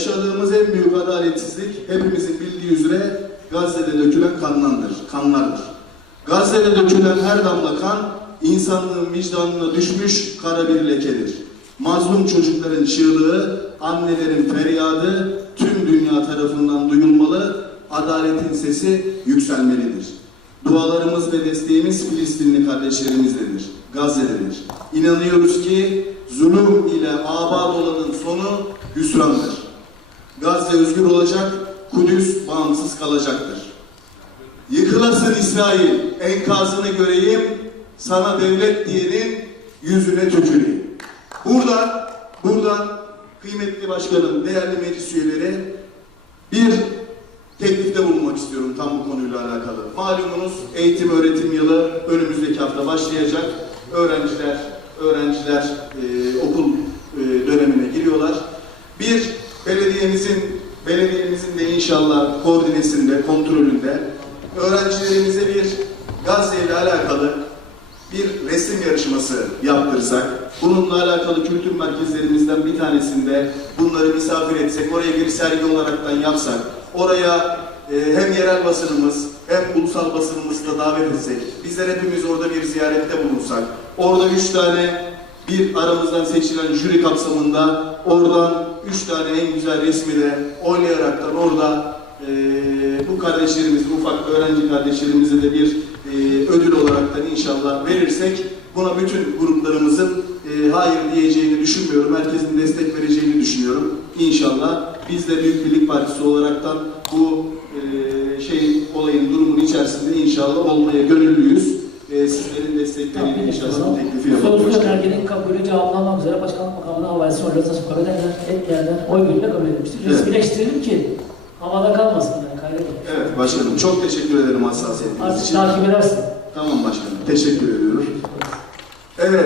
Yaşadığımız en büyük adaletsizlik hepimizin bildiği üzere Gazze'de dökülen kanlandır, kanlardır. Gazze'de dökülen her damla kan insanlığın vicdanına düşmüş kara bir lekedir. Mazlum çocukların çığlığı, annelerin feryadı tüm dünya tarafından duyulmalı, adaletin sesi yükselmelidir. Dualarımız ve desteğimiz Filistinli kardeşlerimizdedir, Gazze'dedir. İnanıyoruz ki zulüm ile abad olanın sonu hüsrandır. Gazze özgür olacak, Kudüs bağımsız kalacaktır. Yıkılasın İsrail, enkazını göreyim, sana devlet diyenin yüzüne tüküreyim. Buradan, buradan kıymetli başkanım, değerli meclis üyeleri bir teklifte bulunmak istiyorum tam bu konuyla alakalı. Malumunuz eğitim öğretim yılı önümüzdeki hafta başlayacak. Öğrenciler öğrenciler e, okul e, dönemine giriyorlar. Bir belediyemizin belediyemizin de inşallah koordinesinde, kontrolünde öğrencilerimize bir Gazze ile alakalı bir resim yarışması yaptırsak, bununla alakalı kültür merkezlerimizden bir tanesinde bunları misafir etsek, oraya bir sergi olaraktan yapsak, oraya e, hem yerel basınımız hem ulusal basınımızı da davet etsek, bizler hepimiz orada bir ziyarette bulunsak, orada üç tane bir aramızdan seçilen jüri kapsamında oradan üç tane en güzel resmi de oynayaraktan orada e, bu kardeşlerimiz, ufak öğrenci kardeşlerimize de bir e, ödül olaraktan inşallah verirsek buna bütün gruplarımızın e, hayır diyeceğini düşünmüyorum. Herkesin destek vereceğini düşünüyorum. İnşallah biz de Büyük Birlik Partisi olaraktan bu e, şey olayın durumun içerisinde inşallah olmaya gönüllüyüz. E, sizlerin destekleriyle inşallah teklifi yapalım. Başkanım. önergenin kabulü cevaplanmak üzere başkanlık makamına havayası organizasyon kabul edenler, etmeyenler oy birliğiyle kabul edilmiştir. Evet. Resmileştirelim ki havada kalmasın yani kaybedin. Evet başkanım çok teşekkür ederim hassasiyetiniz Artık için. takip edersin. Tamam başkanım teşekkür ediyorum. Evet.